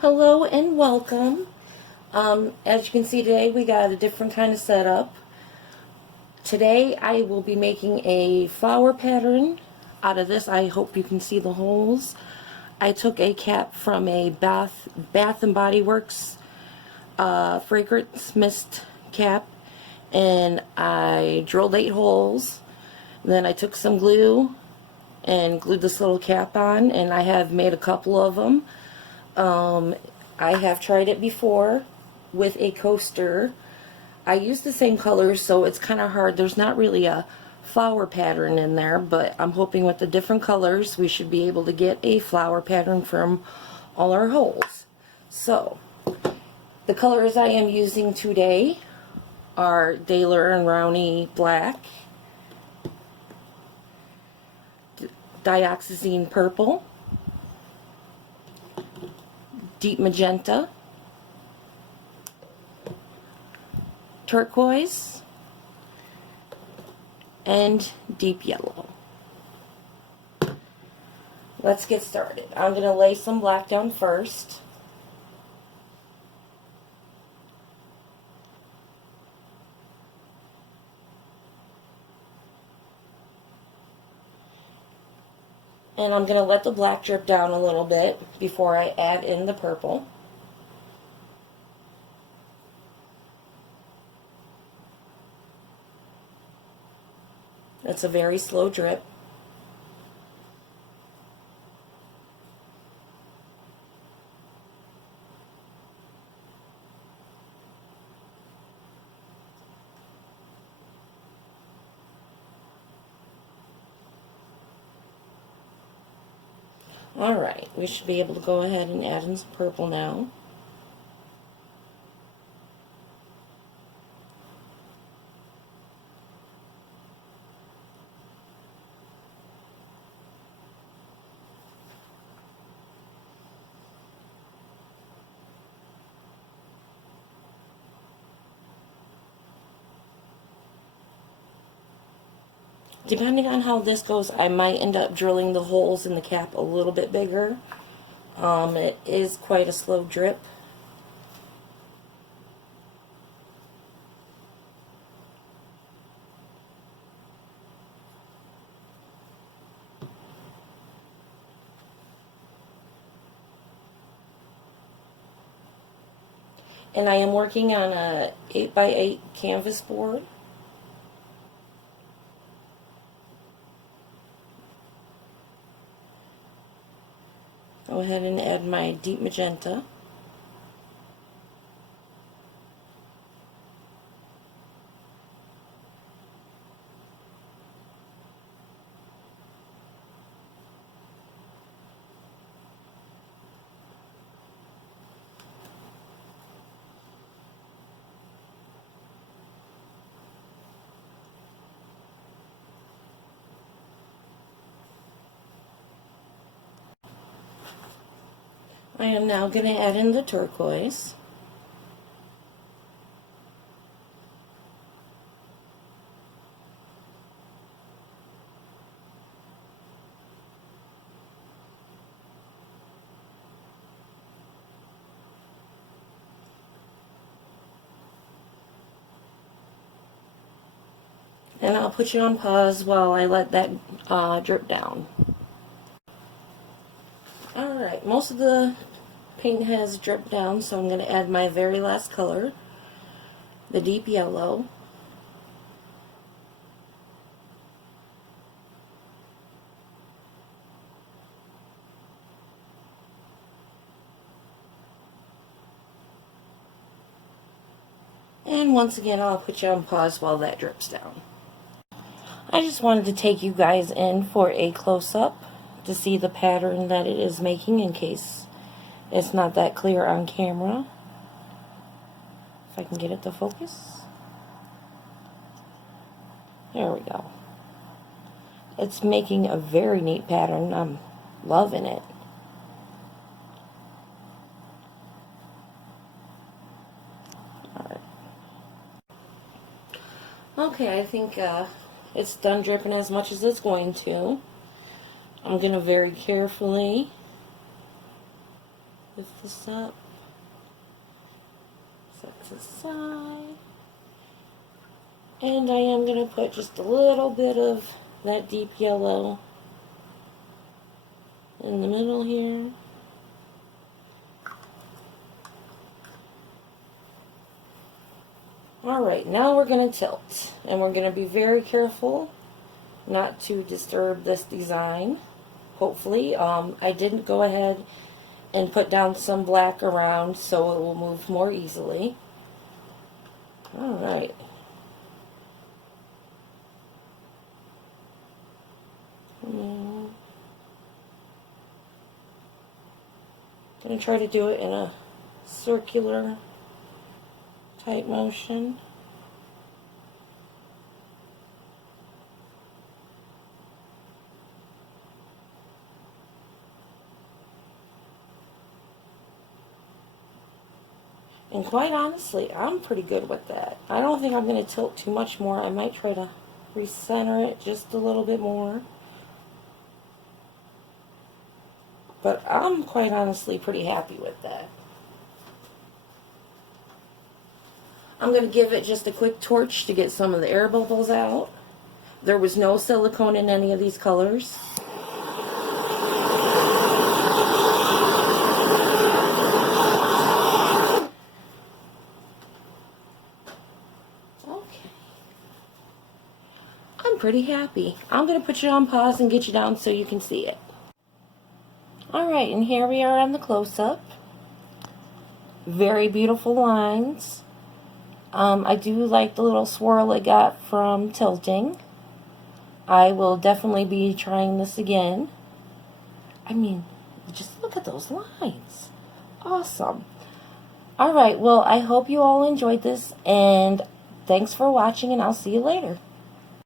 Hello and welcome. As you can see today, we got a different kind of setup. Today I will be making a flower pattern out of this. I hope you can see the holes. I took a cap from a Bath and Body Works fragrance mist cap, and I drilled 8 holes. Then I took some glue and glued this little cap on, and I have made a couple of them. I have tried it before with a coaster. I use the same colors, so it's kind of hard. There's not really a flower pattern in there, but I'm hoping with the different colors we should be able to get a flower pattern from all our holes. So, the colors I am using today are Daler and Rowney Black, Dioxazine Purple, Deep Magenta, Turquoise, and Deep Yellow. Let's get started. I'm going to lay some black down first. And I'm going to let the black drip down a little bit before I add in the purple. It's a very slow drip. Alright, we should be able to go ahead and add in some purple now. Depending on how this goes, I might end up drilling the holes in the cap a little bit bigger. It is quite a slow drip. And I am working on a 8x8 canvas board. Go ahead and add my deep magenta. I am now going to add in the turquoise. And I'll put you on pause while I let that drip down. Alright, most of the paint has dripped down, so I'm going to add my very last color, the deep yellow. And once again, I'll put you on pause while that drips down. I just wanted to take you guys in for a close-up to see the pattern that it is making in case it's not that clear on camera. If I can get it to focus. There we go. It's making a very neat pattern. I'm loving it. Alright. Okay, I think it's done dripping as much as it's going to. I'm going to very carefully lift this up, set to the side, and I am going to put just a little bit of that deep yellow in the middle here. Alright, now we're going to tilt, and we're going to be very careful not to disturb this design, hopefully. I didn't go ahead and put down some black around so it will move more easily. Alright. I'm going to try to do it in a circular type motion. And quite honestly, I'm pretty good with that. I don't think I'm going to tilt too much more. I might try to recenter it just a little bit more. But I'm quite honestly pretty happy with that. I'm going to give it just a quick torch to get some of the air bubbles out. There was no silicone in any of these colors. Okay. I'm pretty happy. I'm going to put you on pause and get you down so you can see it. Alright, and here we are on the close-up. Very beautiful lines. I do like the little swirl it got from tilting. I will definitely be trying this again. I mean, just look at those lines. Awesome. Alright, well, I hope you all enjoyed this, and thanks for watching, and I'll see you later.